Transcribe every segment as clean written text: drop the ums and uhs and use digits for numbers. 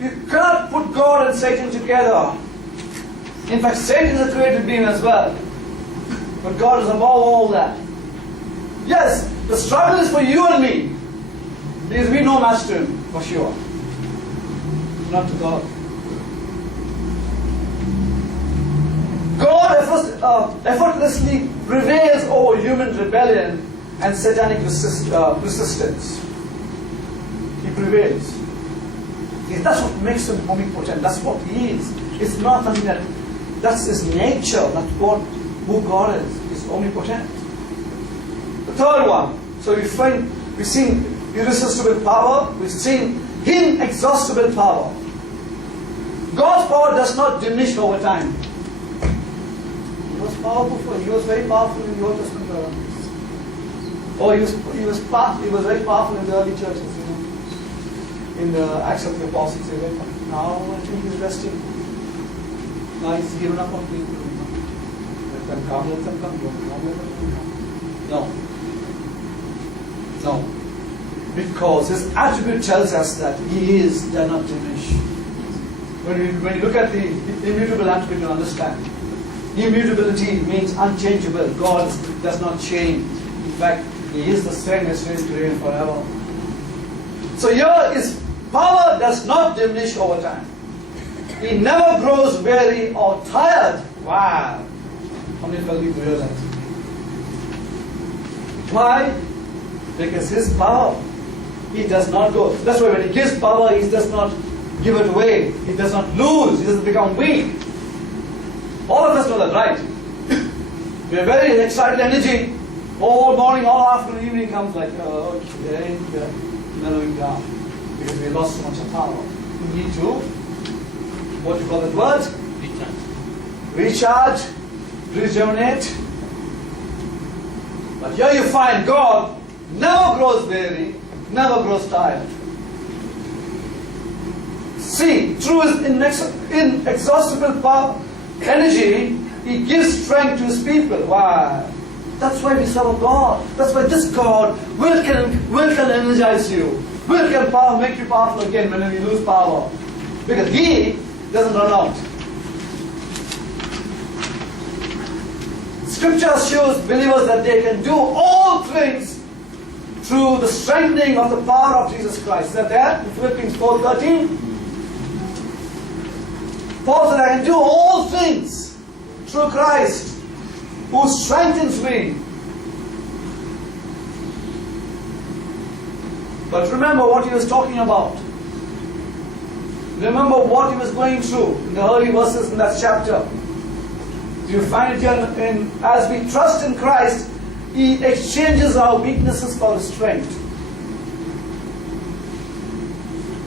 You cannot put God and Satan together. In fact, Satan is a created being as well. But God is above all that. Yes, the struggle is for you and me. Because we know match to him, for sure. Not to God. God effortlessly prevails over human rebellion and satanic resistance. He prevails. That's what makes him omnipotent. That's what he is. It's not something that's his nature. That's who God is. He's omnipotent. The third one. So we've seen irresistible power. We've seen inexhaustible power. God's power does not diminish over time. He was very powerful in the Old Testament. He was very powerful in the early churches, in the Acts of the Apostles. Now I think he's resting. Now he's given up on people. Let them come, let them come. No. Because his attribute tells us that he does not diminish. When you look at the immutable attribute, you understand. Immutability means unchangeable. God does not change. In fact, he is the same yesterday, today, and forever. So here his power does not diminish over time. He never grows weary or tired. Wow. How many people hear that? Why? Because his power, he does not go. That's why when he gives power, he does not give it away. He does not lose. He doesn't become weak. All of us know that, right? We are very excited energy. All morning, all afternoon, evening comes like, okay, mellowing down. Because we lost so much of power. We need to, what do you call that word? Recharge, rejuvenate. But here you find God never grows weary, never grows tired. See, through his inexhaustible power, energy, he gives strength to his people. Why? That's why we serve God. That's why this God will can energize you. Will can make you powerful again when you lose power. Because he doesn't run out. Scripture shows believers that they can do all things through the strengthening of the power of Jesus Christ. Is that there? In Philippians 4:13. Paul said, I can do all things through Christ who strengthens me. But remember what he was talking about. Remember what he was going through in the early verses in that chapter. You find it here as we trust in Christ, he exchanges our weaknesses for his strength.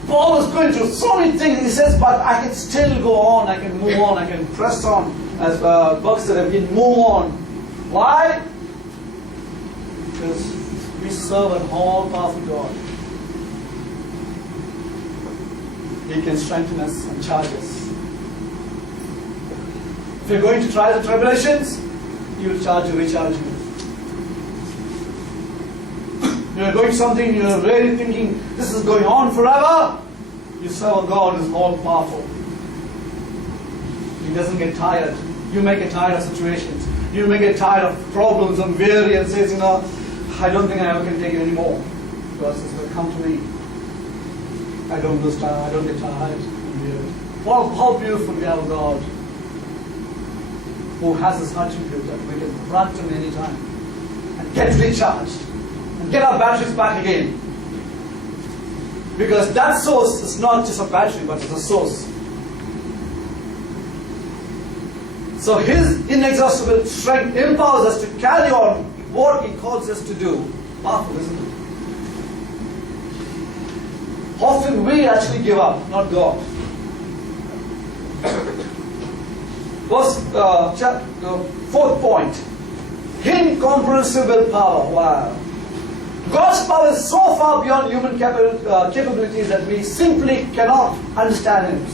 Paul was going through so many things. He says, but I can still go on, I can move on, I can press on. As Buck said, we can move on. Why? Because we serve an all-powerful God. He can strengthen us and charge us. If you're going to trials and tribulations, He will recharge you. You're going something, you're really thinking, this is going on forever. You serve a God who is all-powerful. He doesn't get tired. You may get tired of situations. You may get tired of problems and weary and says, I don't think I ever can take it anymore. Because this will come to me. I don't lose time, I don't get tired. Wow, how beautiful we have a God who has this attribute that we can run to him anytime and get recharged and get our batteries back again. Because that source is not just a battery, but it's a source. So His inexhaustible strength empowers us to carry on what He calls us to do. Powerful, isn't it? Often we actually give up, not God. Fourth point. Incomprehensible power. Wow. God's power is so far beyond human capabilities that we simply cannot understand it.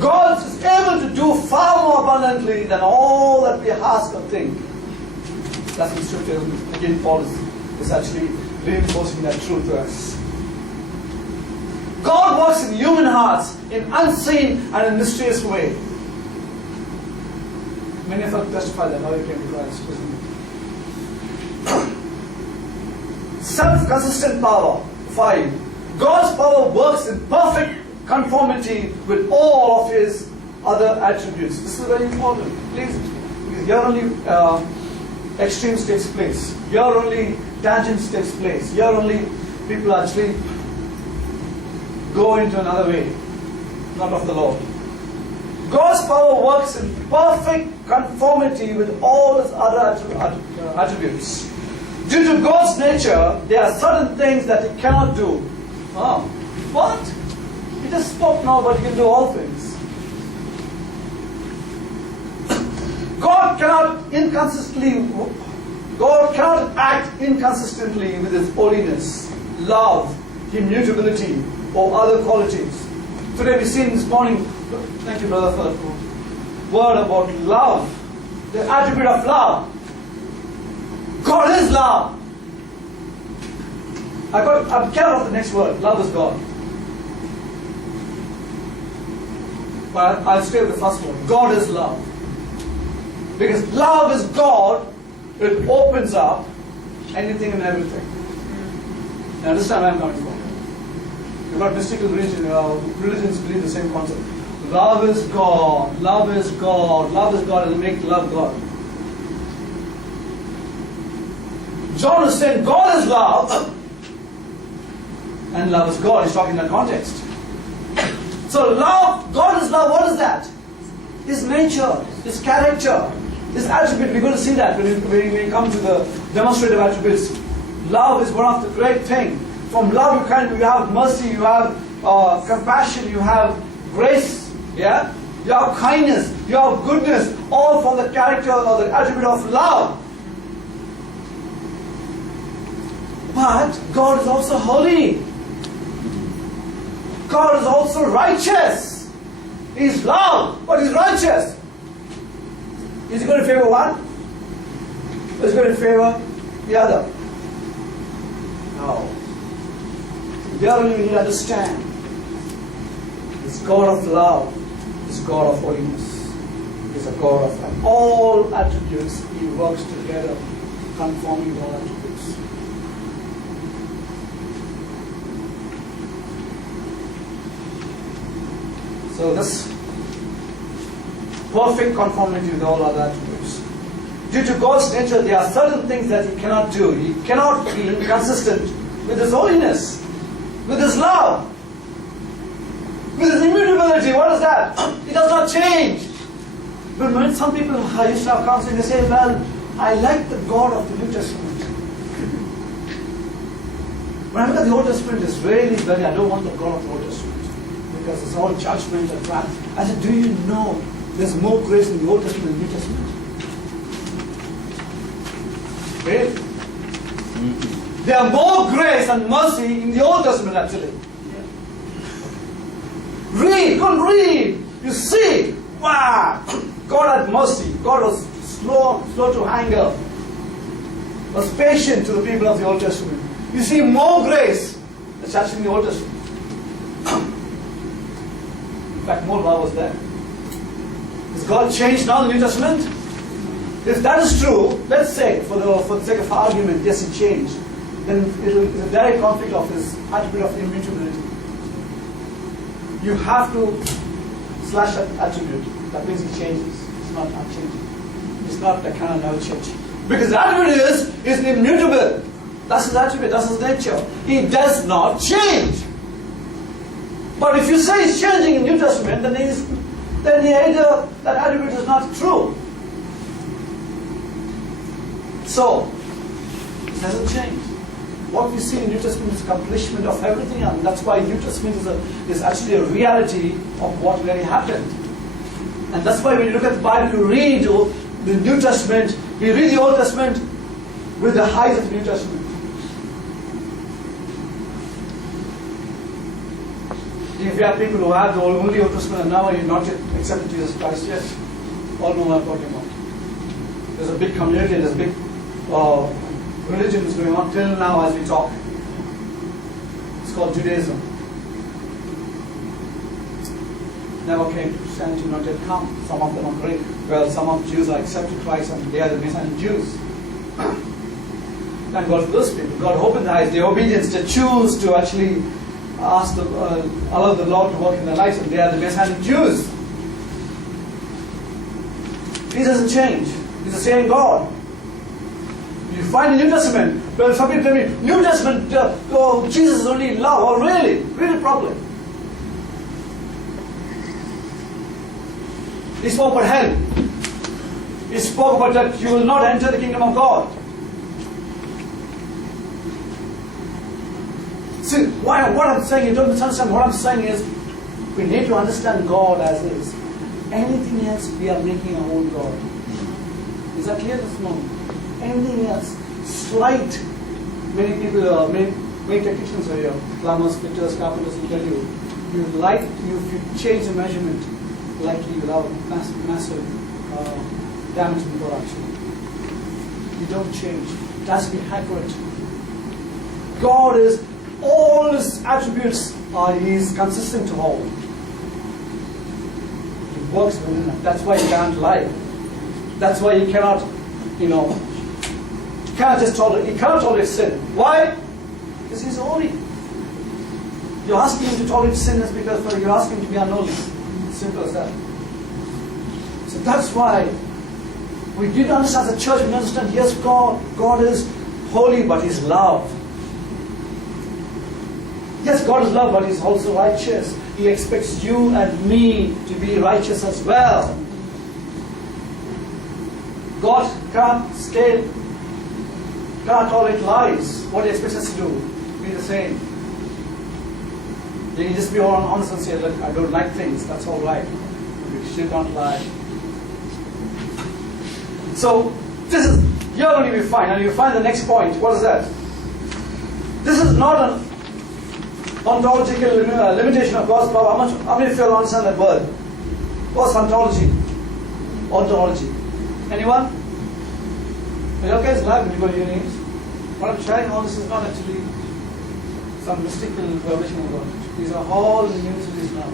God is able to do far more abundantly than all that we ask or think. That's in Scripture. Again, Paul is actually reinforcing that truth to us. works in human hearts in unseen and in mysterious way. Many of us testify that how you came to Christ, isn't it? Self-consistent power. 5. God's power works in perfect conformity with all of His other attributes. This is very important. Please, because here only extremes takes place. Here only tangents takes place. Here only people actually go into another way, not of the Lord. God's power works in perfect conformity with all His other attributes. Due to God's nature, there are certain things that He cannot do. Oh, what? He just spoke now, but He can do all things. God cannot act inconsistently with His holiness, love, immutability, or other qualities. Today we've seen this morning, thank you brother for the word about love, the attribute of love. God is love. I'm careful of the next word, love is God. But I'll stay with the first one, God is love. Because love is God, it opens up anything and everything. You understand where I'm coming from? You've got mystical religions believe the same concept. Love is God, love is God, love is God, and they make love God. John is saying God is love, and love is God. He's talking in that context. So love, God is love, what is that? His nature, His character, His attribute. We're going to see that when we come to the demonstrative attributes. Love is one of the great things. From love you have mercy, you have compassion, you have grace, yeah? You have kindness, you have goodness, all from the character or the attribute of love. But God is also holy. God is also righteous. He's love, but He's righteous. Is He going to favor one? Or is He going to favor the other? No. There only we need to understand. He's God of love. He's God of holiness. He's a God of all attributes. He works together, conforming all attributes. So this perfect conformity with all other attributes. Due to God's nature, there are certain things that He cannot do. He cannot be inconsistent with His holiness, with His love, with His immutability. What is that? He does not change. But when some people used to have counseling, they say, well, I like the God of the New Testament. When I look at the Old Testament, it's really very, I don't want the God of the Old Testament. Because it's all judgment and wrath. I said, do you know there's more grace in the Old Testament than the New Testament? Really? Mm-hmm. There are more grace and mercy in the Old Testament actually. Yeah. Read, go and read. You see, wow, God had mercy. God was slow to anger. Was patient to the people of the Old Testament. You see more grace that's actually in the Old Testament. In fact, more love was there. Is God changed now in the New Testament? If that is true, let's say, for the sake of argument, yes, He changed, then it's a direct conflict of His attribute of immutability. You have to slash that attribute. That means He changes. It's not unchanging. It's not the kind of never change. Because the attribute is immutable. That's His attribute, that's His nature. He does not change. But if you say He's changing in the New Testament, then either that attribute is not true. So, it doesn't change. What we see in the New Testament is accomplishment of everything, and that's why New Testament is actually a reality of what really happened. And that's why when you look at the Bible, you read the New Testament, you read the Old Testament with the eyes of the New Testament. If you have people who have the only Old Testament and now you're not yet accepted Jesus Christ yet, all know what I'm talking about. There's a big community, there's a big religion that's going on till now as we talk. It's called Judaism. never came to Christianity, not yet come. Some of them are great. Well, some of the Jews are accepted Christ and they are the Messianic Jews. Thank God for those people. God opened their eyes, their obedience, they choose to actually allow the Lord to work in their lives, and they are the Messianic Jews. He doesn't change. He's the same God. You find the New Testament, well, some people tell me, New Testament, Jesus is only love. Oh, really? Really problem. He spoke about hell. He spoke about that you will not enter the kingdom of God. See, what I'm saying, you don't understand. What I'm saying is, we need to understand God as is. Anything else, we are making our own God. Is that clear this moment? Anything else, slight. Many people, many technicians are here, plumbers, fitters, carpenters will tell you, if you change the measurement, likely you'll have massive damage in production. You don't change. It has to be accurate. God is, all His attributes He is consistent to all. He works within them. That's why He can't lie. That's why He cannot, He cannot just tolerate. He cannot tolerate sin. Why? Because He's holy. You're asking Him to tolerate sin is because you're asking Him to be unholy. Simple as that. So that's why we need to understand as a church. We understand, yes, God is holy, but He's love. Yes, God is love, but He's also righteous. He expects you and me to be righteous as well. God can't tolerate lies. What He expects us to do? Be the same. You can just be honest and say, look, I don't like things, that's all right. We should not lie. So, you're going to be fine. And you find the next point. What is that? This is not an ontological limitation of God's power. How many of you understand that word? What's ontology? Ontology. Anyone? Are you guys glad when you go to uni? What I'm sharing all this is not actually some mystical revelation of God. These are all in universities now.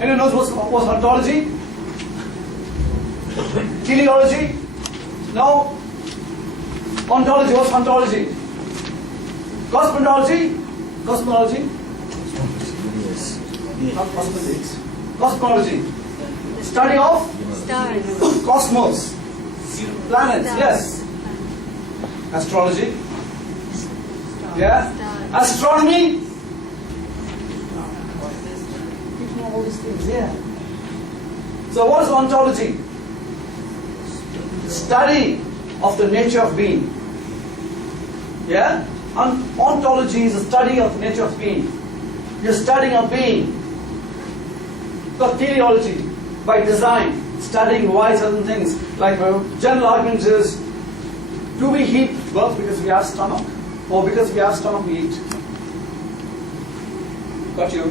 Anyone knows what's ontology? Teleology? No? Ontology, what's ontology? Cosmology? Cosmology? Not cosmology. Cosmology. Study of? Stars. Cosmos. Planets, yes. Astrology? Yeah? Astronomy? You know all these things, yeah. So what is ontology? Study of the nature of being. Yeah? Ontology is a study of the nature of being. You're studying a being. Got teleology, by design, studying why certain things. Like general argument is, do we eat both because we have stomach? Or because we have stomach we eat? Got you?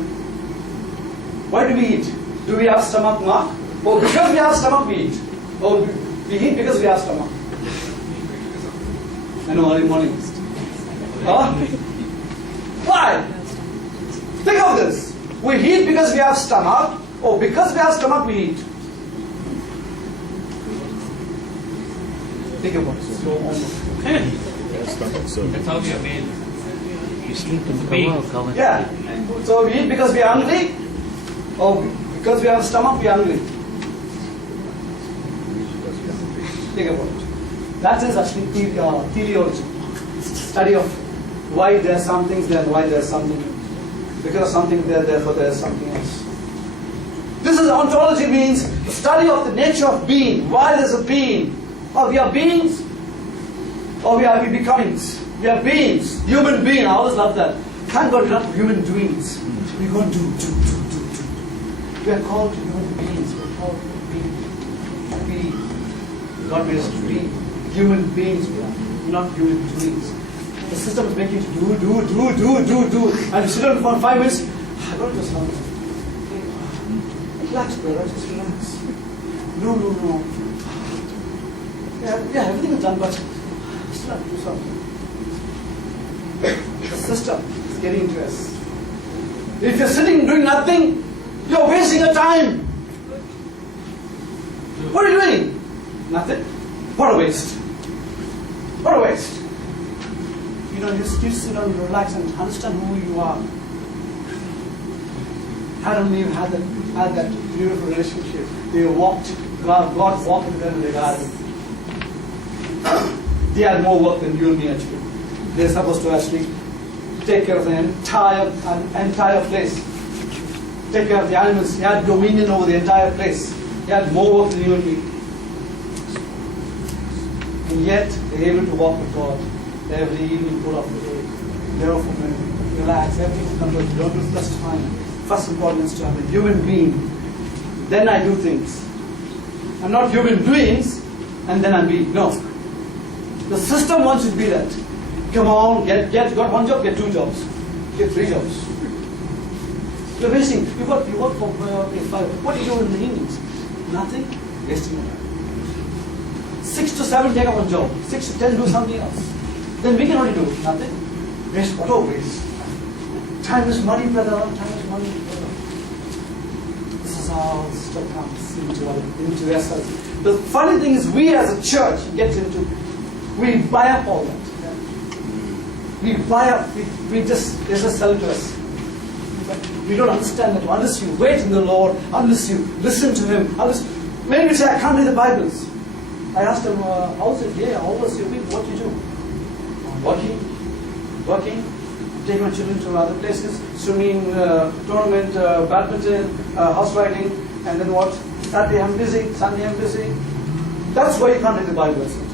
Why do we eat? Do we have stomach mark? Or because we have stomach we eat? Or we eat because we have stomach? I know, early morning. Huh? Why? Think of this. We eat because we have stomach, or because we have stomach we eat. Think about it. That's how we are made. You sleep in the cover. Yeah. So we eat because we are hungry, or because we have a stomach we are hungry. Think about it. That is actually teleology. Study of why there are some things there and why there is something. Because of something there, therefore there is something else. This is ontology, means the study of the nature of being. Why there is a being? Or we are beings, or we are becomings. We are beings, human being. I always love that. Thank God we're not human doings. We go do. We are called human beings. We are called to be. God made us to be human beings. We are not human doings. The system is making you to do. And you sit down for 5 minutes. I don't just want to. Relax, brother. Just relax. No. Yeah, everything is done, but still have to do something. The system is getting into us. If you're sitting doing nothing, You're wasting your time. What are you doing? Nothing. What a waste. What a waste. You know, you sit down and relax and understand who you are. Adam and Eve had that beautiful relationship. They walked, God walked with them in the garden. They had more work than you and me actually. They're supposed to actually take care of the entire place. Take care of the animals. He had dominion over the entire place. He had more work than you and me. And yet, they're able to walk with God every evening, pull off the day. They're off and relax, everything's controlled. You don't do just fine. First importance to have a human being. Then I do things. I'm not human beings, and then I'm being. No. The system wants you to be that. Come on, got one job, get two jobs. Get three jobs. You're wasting. You work for 5. What do you do in the evenings? Nothing. Wasting your time. 6 to 7 take up one job. 6 to 10 do something else. Then we can only do nothing. Waste. What a waste. Time is money, brother. Time is money, brother. This is how stuff comes into ourselves. The funny thing is, we as a church we buy up all that. We buy up. They just sell it to us. We don't understand that unless you wait in the Lord, unless you listen to Him. Many people say, I can't read the Bibles. I asked them, how's it here? How was your week? What do you do? Working. Take my children to other places, swimming, tournament, badminton, horse riding, and then what? Saturday I'm busy, Sunday I'm busy. That's why you can't read the Bible, isn't it?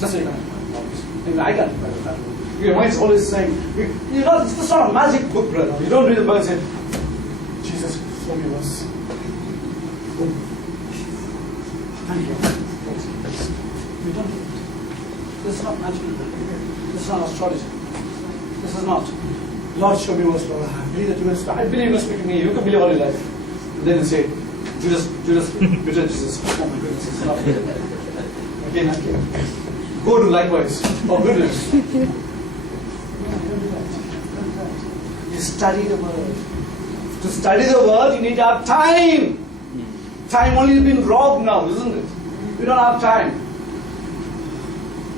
That's why you can't read the Bible. Even I can't read the Bible. Your mind's always saying, it's not a magic book, brother. You don't read the Bible and say, Jesus, forgive us. Thank you. We don't do it. This is not magic. This is not astrology. This is not. Lord, show me what's Lord. I believe that you will speak. I believe you will speak to me. You can believe all your life. And then you say, Judas, betrayed Jesus. Oh my goodness, it's not. Again. Go do likewise. Oh goodness. You study the word. To study the word, you need to have time. Time only has been robbed now, isn't it? We don't have time.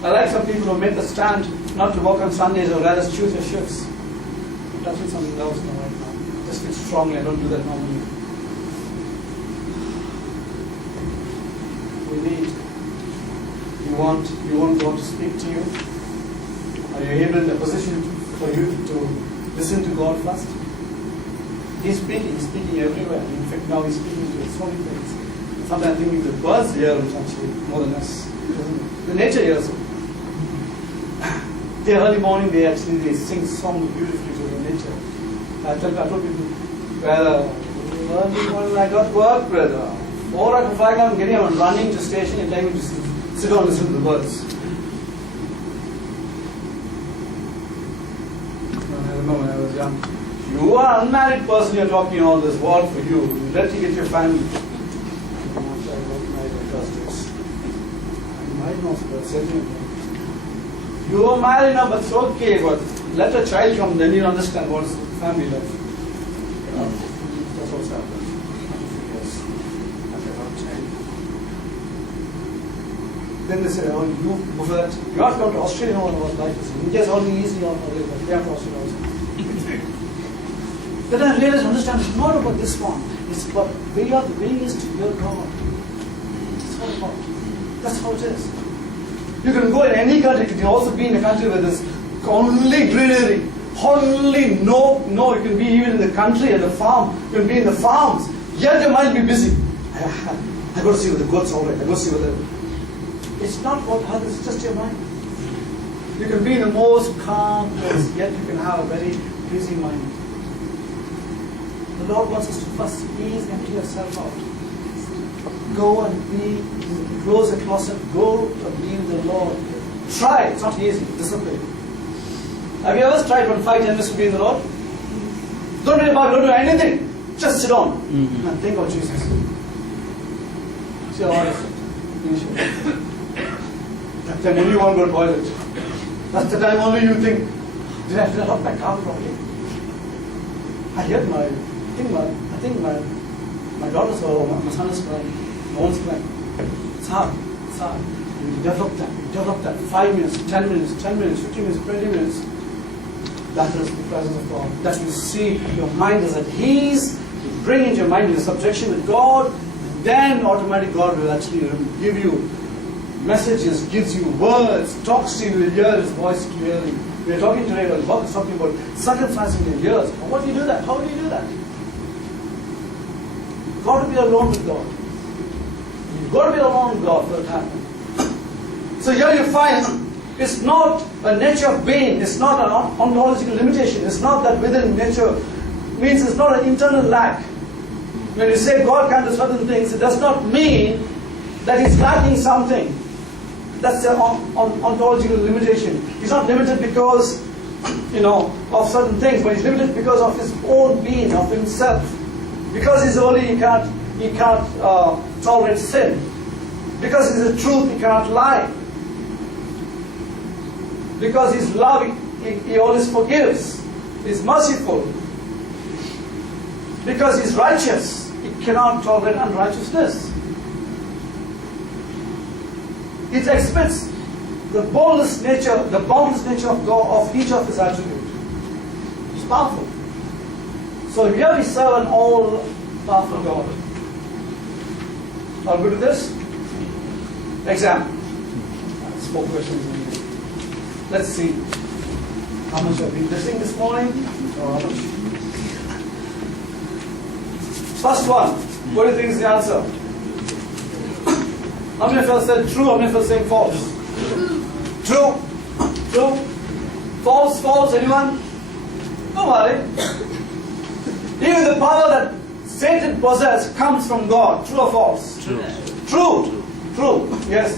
I like some people who make the stand not to work on Sundays or rather choose their shifts. I'm touching something else now right now. Just feel strongly, I don't do that normally. You want God to speak to you? Are you able in a position for you to listen to God first? He's speaking everywhere. In fact, now He's speaking to so many things. Sometimes I think the birds hear Him actually more than us. The nature hears Him. The early morning they sing songs beautifully to the nature. I told people, well, early morning I got work, brother. 4 or 5 I'm getting up and running to station and telling me to sit down and listen to the birds. I remember when I was young. You are an unmarried person, you're talking all this. What for you? Let you get your family. You are married now, but it's okay. But let a child come, then you'll understand what is family life. That's what's happened. Yes. Then they say, oh, you have to come to Australia, no one was like this. India's only easy on all this, but they have to Australia also. Then I realized, understand, it's not about this one. It's about we are the willingness to hear God. It's all about. That's how it is. You can go in any country. You can also be in a country where there's only greenery, only no. You can be even in the country at the farm. You can be in the farms. Yet your mind be busy. I got to see whether the goats are alright. I got to see whether. It's not what others. It's just your mind. You can be in the most calm place. Yet you can have a very busy mind. The Lord wants us to first empty yourself out. Go and close the closet, go and be with the Lord. Try, it's not easy, discipline. Have you ever tried for 5-10 minutes to be in the Lord? Don't read about it, don't do anything. Just sit down and think of Jesus. See how honest. That's the time only you want to go to the toilet. That's the time only you think, did I lock my car properly? I hit my think my daughter's or my son is crying, my one's crying. It's hard. You develop that. 5 minutes, 10 minutes, 10 minutes, 15 minutes, 20 minutes. That is the presence of God. That you see your mind is at ease. You bring into your mind your subjection with God. Then automatically God will actually give you messages, gives you words, talks to you, you hear His voice clearly. We are talking today about Bob is talking about circumcising your ears. How do you do that? How do you do that? You've got to be alone with God. You've got to be alone with God for it to happen. So here you find it's not a nature of being, it's not an ontological limitation, it's not that within nature means it's not an internal lack. When you say God can do certain things, it does not mean that He's lacking something. That's an ontological limitation. He's not limited because, of certain things, but He's limited because of His own being, of Himself. Because He's holy, He can't tolerate sin. Because He's the truth, He cannot lie. Because He's love, He always forgives. He's merciful. Because He's righteous, He cannot tolerate unrighteousness. It exhibits the boundless nature of God, of each of His attributes. It's powerful. So here we serve an all-powerful God. Are we good with this? Example. That's 4 questions. Let's see how much I've been listening this morning, or how much. First one, what do you think is the answer? How many of us said true? How many of us saying false? True. True. False. False. Anyone? Nobody. Even the power that Satan possesses comes from God. True or false? True. True. True. Yes.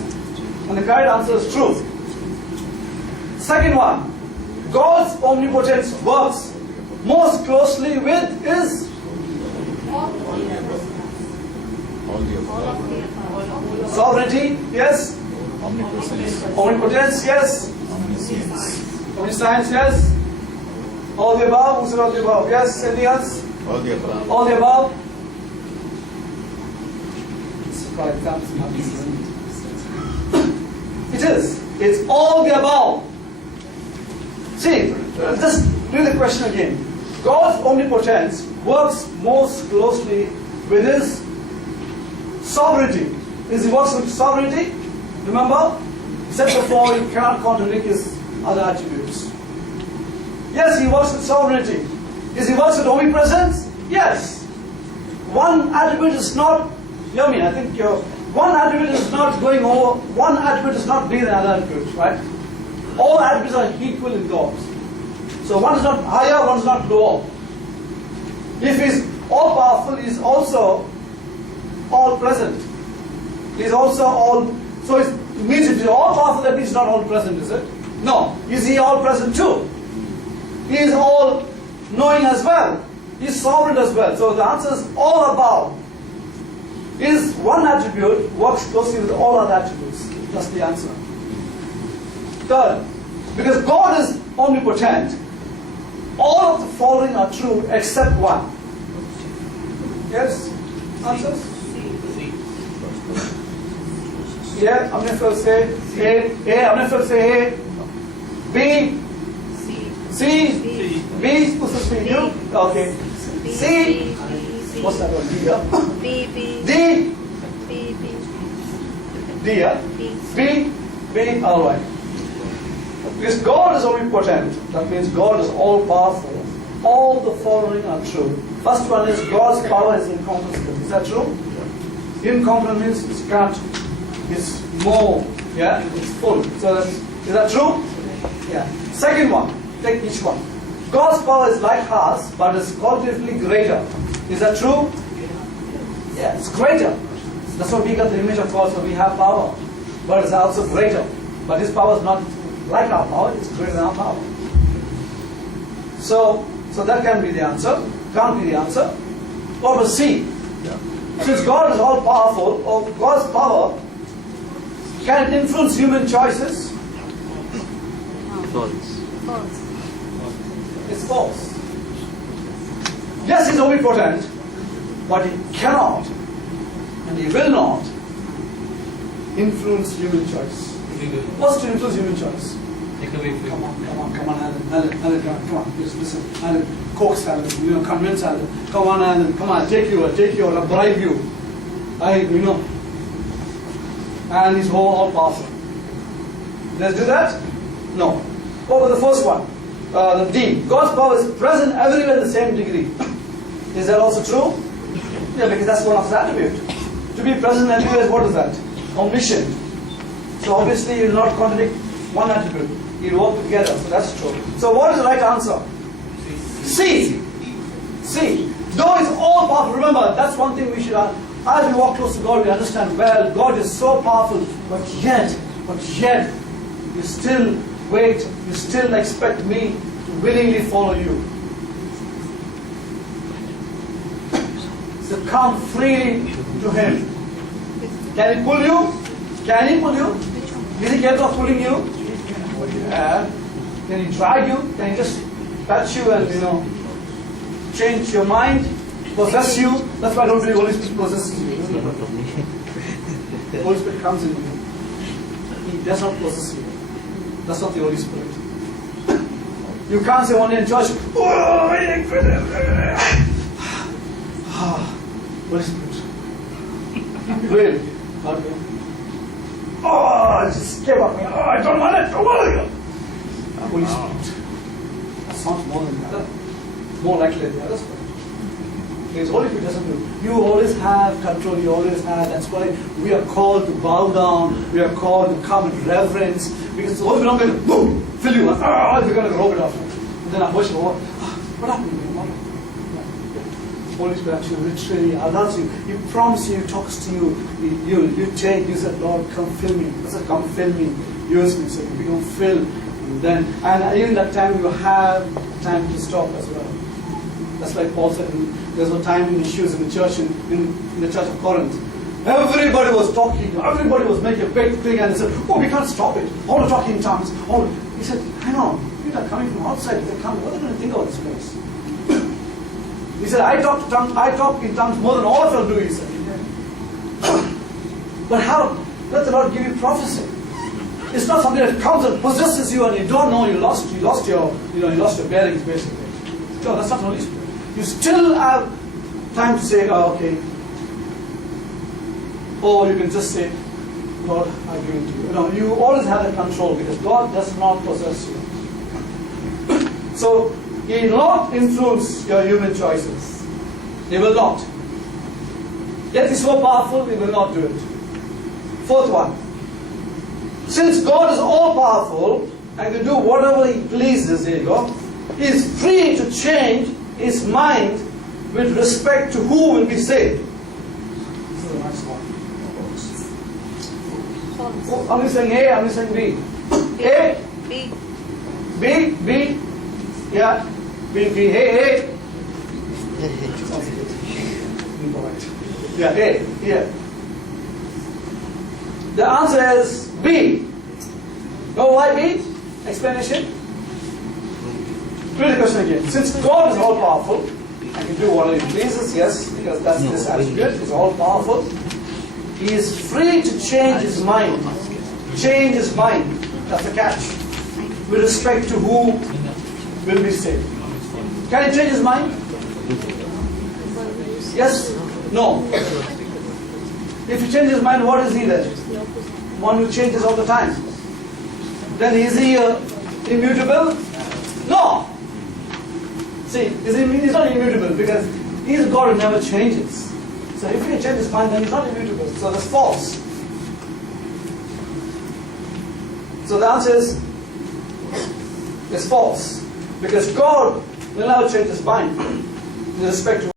And the correct answer is true. Second one, God's omnipotence works most closely with His sovereignty, yes. Omnipotence, yes. Omniscience, yes. All the above, who said all the above? Yes, anything else? All the above. All the above? It is. It's all the above. See, just read the question again. God's omnipotence works most closely with His sovereignty. Is He works with sovereignty? Remember? He said before, you cannot contradict His other attributes. Yes, He works with sovereignty. Is He works with omnipresence? Yes. One attribute is not, hear me, I think one attribute is not going over, one attribute is not bigger than another attribute, right? All attributes are equal in God. So one is not higher, one is not lower. If He's all powerful, He's also all present. He's also all, so it means if He's all powerful, that means He's not all present, is it? No. Is He all present too? He is all knowing as well. He's sovereign as well. So the answer is all above. His one attribute works closely with all other attributes. That's the answer. Third, because God is omnipotent, all of the following are true except one. Yes? Answers? Yeah, how many of you say A? How many of you say A? B? C? B? Who's the C? You? Okay. C? What's that one? D? D? D? Yeah? B? B? Alright. Because God is omnipotent, that means God is all powerful. All the following are true. First one is God's power is incomprehensible. Is that true? Incomprehensible means it's can't. It's more. Yeah? It's full. So is that true? Yeah. Second one. Take each one. God's power is like ours, but it's qualitatively greater. Is that true? Yeah, it's greater. That's why we got the image of God, so we have power. But it's also greater. But His power is not like our power, it's greater than our power. So that can be the answer. Can't be the answer. What was C? Yeah. Since God is all powerful, or God's power can it influence human choices? False. False. It's false. Yes, he's omnipotent, but he cannot and he will not influence human choice. What's to influence human choice? Come on, Alan, come on, listen, Alan, coax Alan, convince Alan, come on, Alan, come on, take you, or bribe you. And he's all powerful. Let's do that? No. What was the first one? The D. God's power is present everywhere in the same degree. Is that also true? Yeah, because that's one of his attributes. To be present everywhere, what is that? Omniscient. So obviously you will not contradict one attribute. You will work together. So that's true. So what is the right answer? C. C. Though it's all powerful. Remember, that's one thing we should as we walk close to God, we understand, well, God is so powerful, but yet, you still wait, you still expect me to willingly follow you. So come freely to Him. Can He pull you? Can He pull you? Is He capable of pulling you? Yeah. Can He drag you? Can He just touch you and, change your mind? Possess you? That's why I don't believe Holy Spirit possesses you. The Holy Spirit comes in you. He does not possess you. That's not the Holy Spirit. You can't say one day in church, oh, Holy Spirit. Really? Okay. Oh, it just gave up. Oh, I don't want it. Holy Spirit. That sounds more than the other. More likely than the other spirit. Because Holy Spirit doesn't do. You always have control, you always have. That's why we are called to bow down, we are called to come in reverence. Because the Holy Spirit is not going to boom, fill you. You're going to robe it off. And then I worship, what happened to me? Holy Spirit actually literally allows you. He prompts you, talks to you. You say, Lord, come fill me. I said, come fill me. Use me. So you become filled. And even that time you have time to stop as well. That's like Paul said, there's no timing issues in the church, in the church of Corinth. Everybody was talking, everybody was making a big thing, and they said, oh, we can't stop it. All are talking in tongues. He said, hang on, people are coming from outside. If they come, what are they going to think about this place? He said, I talk in tongues more than all of you do, he said. But how? Let the Lord give you prophecy. It's not something that comes and possesses you and you don't know you lost your bearings basically. No, that's not Holy Spirit. You still have time to say, oh, okay. Or you can just say, Lord, I give it to you. You always have that control because God does not possess you. So He will not influence your human choices. He will not. Yet He's so powerful, He will not do it. Fourth one. Since God is all powerful and can do whatever He pleases, there you go, He is free to change His mind with respect to who will be saved. This is the next one. Oh, are we saying A? Are we saying B? A? B. B? B? Yeah. B, B. Hey. Yeah, A. Yeah. The answer is B. Know why B? Explanation? Read the question again. Since God is all powerful and can do whatever He pleases, yes, because that's His attribute, He's all powerful. He is free to change His mind. Change His mind. That's the catch. With respect to who will be saved. Can He change His mind? Yes? No. If He changes His mind, what is He then? One who changes all the time. Then is He immutable? No. See, He's not immutable because He's a God who never changes. So if He changes His mind, then He's not immutable. So that's false. So the answer is false. Because God will never change His mind with respect to